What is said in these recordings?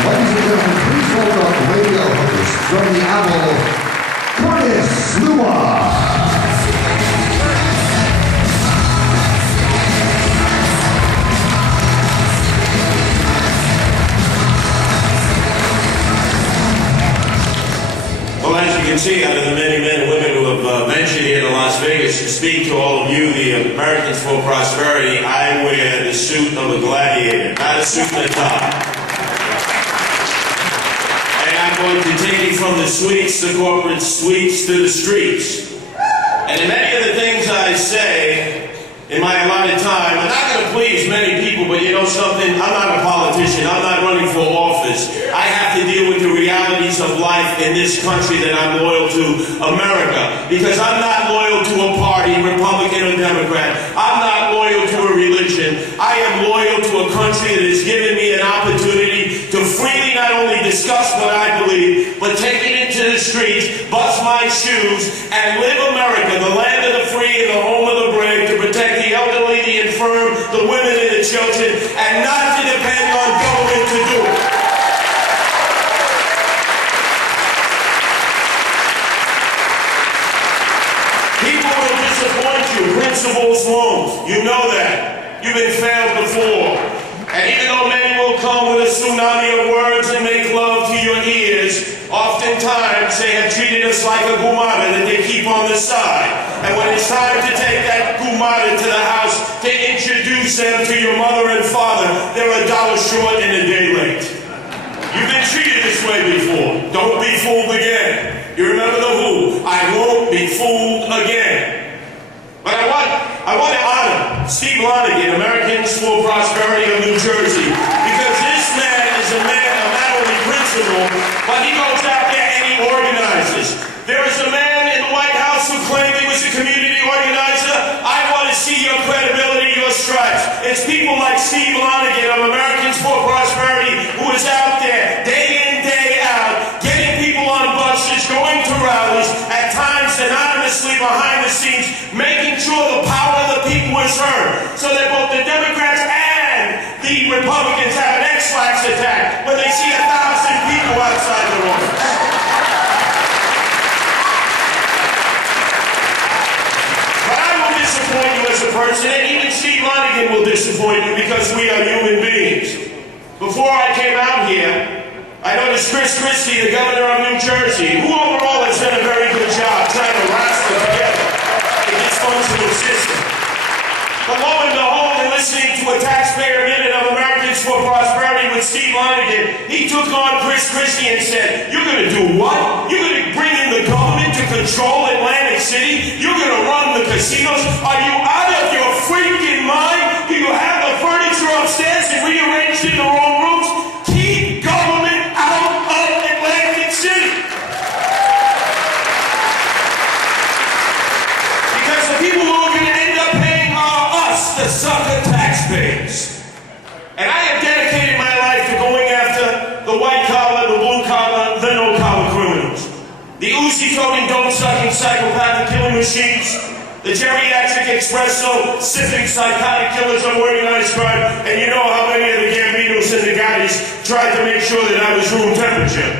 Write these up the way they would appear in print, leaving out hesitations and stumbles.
Ladies and gentlemen, please welcome radio host from the Apple, Sliwa. Well, as you can see, out of the many men and women who have ventured here to Las Vegas to speak to all of you, the Americans for Prosperity, I wear the suit of a gladiator, not a suit and a tie. And I'm going to take you from the suites, the corporate suites, to the streets. And in many of the things I say in my allotted time, I'm not going to please many people, but you know something? I'm not a politician. I'm not running for office. I have to deal with the realities of life in this country that I'm loyal to, America. Because I'm not loyal to a party, Republican or Democrat. I'm not loyal to a religion. I am loyal to a country that has given me an opportunity to freely not only discuss what I believe, but take it into the streets, bust my shoes, and live America, the land of the free and the home of the brave, to protect the elderly, the infirm, the women and the children, and not to depend on government to do it. People will disappoint you. Principles won't. You know that. You've been failed before. And even though many will come with a tsunami of words and make love to your ears, oftentimes they have treated us like a gumata that they keep on the side. And when it's time to take that gumata to the house to introduce them to your mother and father, they're $1 short and a day late. You've been treated this way before. Don't be fooled again. You remember the who. I won't be fooled again. But I want to honor Steve Lonigan, Americans for Prosperity of New Jersey, because this man is a man of not only principle, but he goes out there and he organizes. There is a man in the White House who claimed he was a community organizer. I want to see your credibility, your stripes. It's people like Steve Lonigan of Americans for Prosperity who is out there day in, day out, getting people on buses, going to rallies, at times anonymously behind the scenes, making sure the power of the people is heard, so that both the Democrats and the Republicans have an X-Lax attack when they see 1,000 people outside the office. But I will disappoint you as a person, and even Steve Lonigan will disappoint you, because we are human beings. Before I came out here, I noticed Chris Christie, the governor of New Jersey, who overall has done a very good job trying to wrestle together a dysfunctional system. But lo and behold, in listening to a taxpayer minute of Americans for Prosperity with Steve Lonigan, he took on Chris Christie and said, "You're going to do what? You're going to bring in the government to control Atlantic City? You're going to run the casinos? Are you out of your freaking mind? Do you have the furniture upstairs and rearranged in the wrong rooms? Keep government out of Atlantic City." Because the people who are going to end up paying are us, the sucker taxpayers. And I have dedicated my life to going after the white-collar, the blue-collar, the no-collar criminals. The Uzi-toting, dope-sucking, psychopathic killing machines, the geriatric espresso, sipping, psychotic killers of organized crime, and you know how many of the Gambinos and the Gattis tried to make sure that I was room temperature.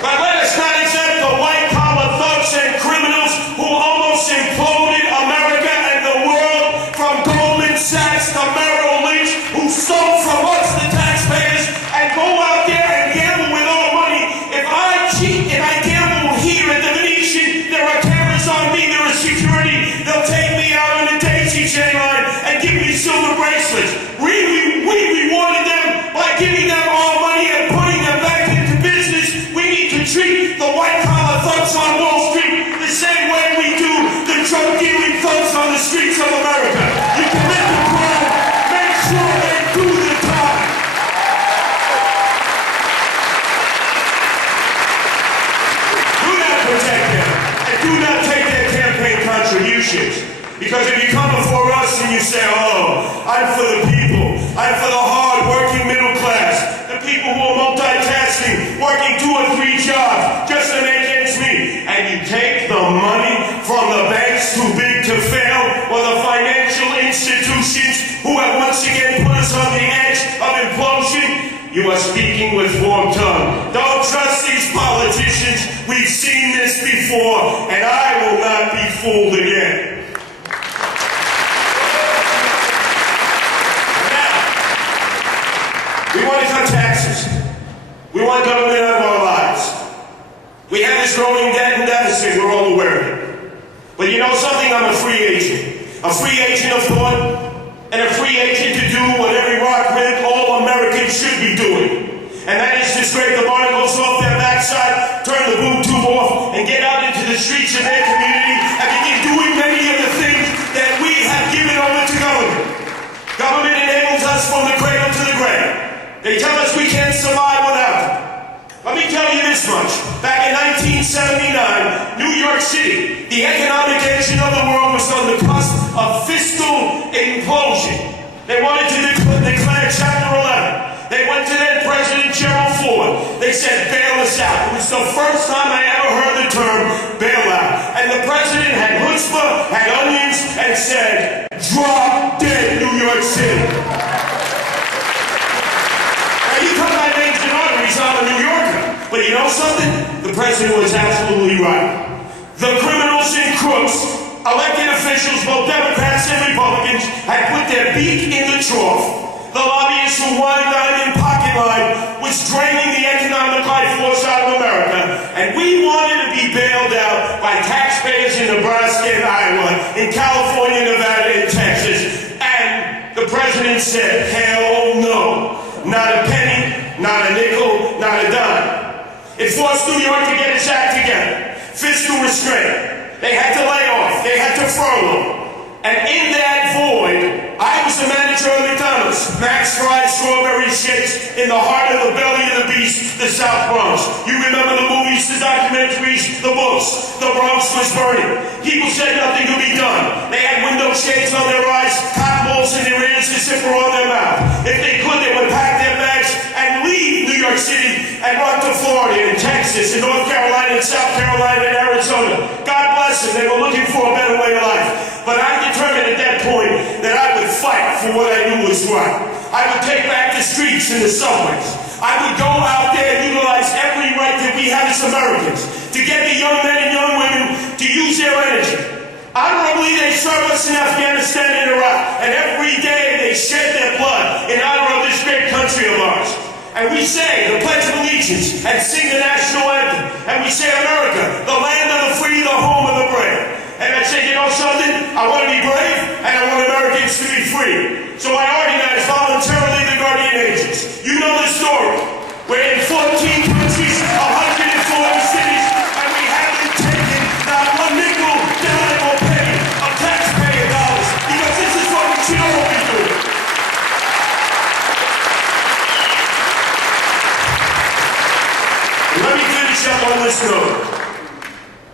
But let us not exempt the white-collar thugs and criminals who almost imploded America and the world, from Goldman Sachs to Merrill Lynch, who stole from us, the taxpayers, and go out there and gamble with our money. If I cheat and I gamble here at the Venetian, there are cameras on me, there is security. They'll take me out on a daisy chain line and give me silver bracelets. We rewarded them by giving them our money and putting them back into business. We need to treat the white-collar thugs on Wall Street the same way we do the drug-dealing thugs on the streets of America. You commit the crime, make sure they do the time. Do not protect them, and do not take their campaign contributions. Because if you come before us and you say, "Oh, I'm for the people, I'm for the hard-working middle class, the people who are multitasking, working 2 or 3 jobs just to make ends meet," and you take the money from the banks too big to fail, or the financial institutions who have once again put us on the edge of implosion, speaking with forked tongue. Don't trust these politicians. We've seen this before, and I will not be fooled again. We want to cut taxes. We want government out of our lives. We have this growing debt and deficit, we're all aware of it. But you know something? I'm a free agent. A free agent of thought, and a free agent to do what every rock-ribbed all Americans should be doing. And that is to scrape the barnacles off their backside, turn the boob tube off, and get out into the streets of their community and begin doing many of the things that we have given over to government. Government enables us from the cradle to the grave. They tell us we can't survive without them. Let me tell you this much. Back in 1979, New York City, the economic engine of the world, was on the cusp of fiscal implosion. They wanted to declare Chapter 11. They went to then President Gerald Ford. They said, bail us out. It was the first time I ever heard the term bailout. And the president had chutzpah, had onions, and said, drop dead New York City. I'm a New Yorker. But you know something? The president was absolutely right. The criminals and crooks, elected officials, both Democrats and Republicans, had put their beak in the trough. The lobbyists who wine dined in pocket line was draining the economic life force out of America. And we wanted to be bailed out by taxpayers in Nebraska and Iowa, in California, Nevada, and Texas. And the president said, hell no. Not a penny. Not a nickel, not a dime. It forced New York to get its act together. Fiscal restraint. They had to lay off. They had to furlough. And in that void, I was the manager of McDonald's. Max fried strawberry shakes in the heart of the belly of the beast, the South Bronx. You remember the movies, the documentaries, the books. The Bronx was burning. People said nothing could be done. They had window shades on their eyes, cotton balls in their ears, and zipper on their mouth. If they could, they would pack their bags and leave New York City and run to Florida and Texas and North Carolina and South Carolina and Arizona. God bless them. They were looking for a better way of life. But I determined at that point that I would fight for what I knew was right. I would take back the streets and the subways. I would go out there and utilize every right that we have as Americans to get the young men and young women to use their energy. Honorably, they serve us in Afghanistan and Iraq, and every day they shed their blood in honor of this great country of ours. And we say the Pledge of Allegiance and sing the national anthem. And we say, America, the land of the free, the home of the brave. And I said, you know something? I want to be brave, and I want Americans to be free. So I organized voluntarily the Guardian Angels. You know the story. We're in 14 countries, 140 cities, and we haven't taken not one nickel, dime, or penny of taxpayer dollars, because this is what we should all be doing. Let me finish up on this note.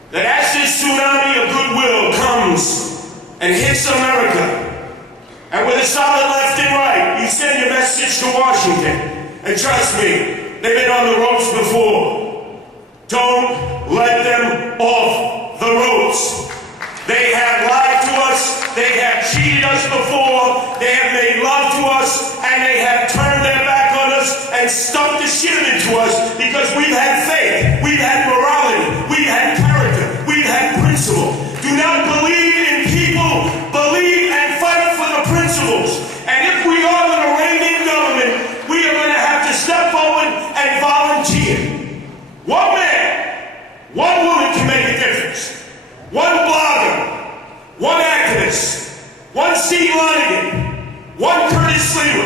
That as this tsunami of goodwill comes and hits America, and with a solid left and right, you send your message to Washington. And trust me, they've been on the ropes before. Don't let them off the ropes. They have lied to us, they have cheated us before, they have made love to us, and they have turned their back on us and stuck the shit into us because we've had faith, we've had morality, we've had character, we've had principle. Do not believe in people, believe and fight for the principles. And if we are going to rein in government, we are going to have to step forward and volunteer. One man, one woman can make a difference. One blogger, one activist, one Steve Lanigan, one Curtis Sliwa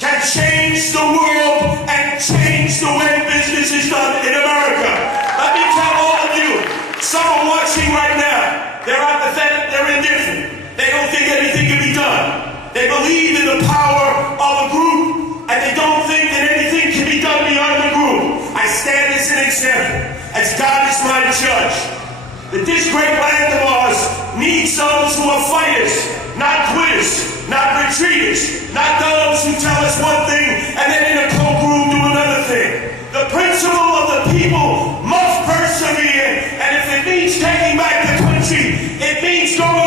can change the world and change the way business is done in America. Let me tell all of you, some are watching right now. They're apathetic, they're indifferent. They don't think anything can be done. They believe in the power of a group, and they don't think that anything can be done beyond the group. I stand as an example, as God is my judge, that this great land of ours needs those who are fighters, not quitters, not retreaters, not those who tell us one thing and then in a cold room do another thing. The principle of the people must persevere, and if it means taking back the country, it means going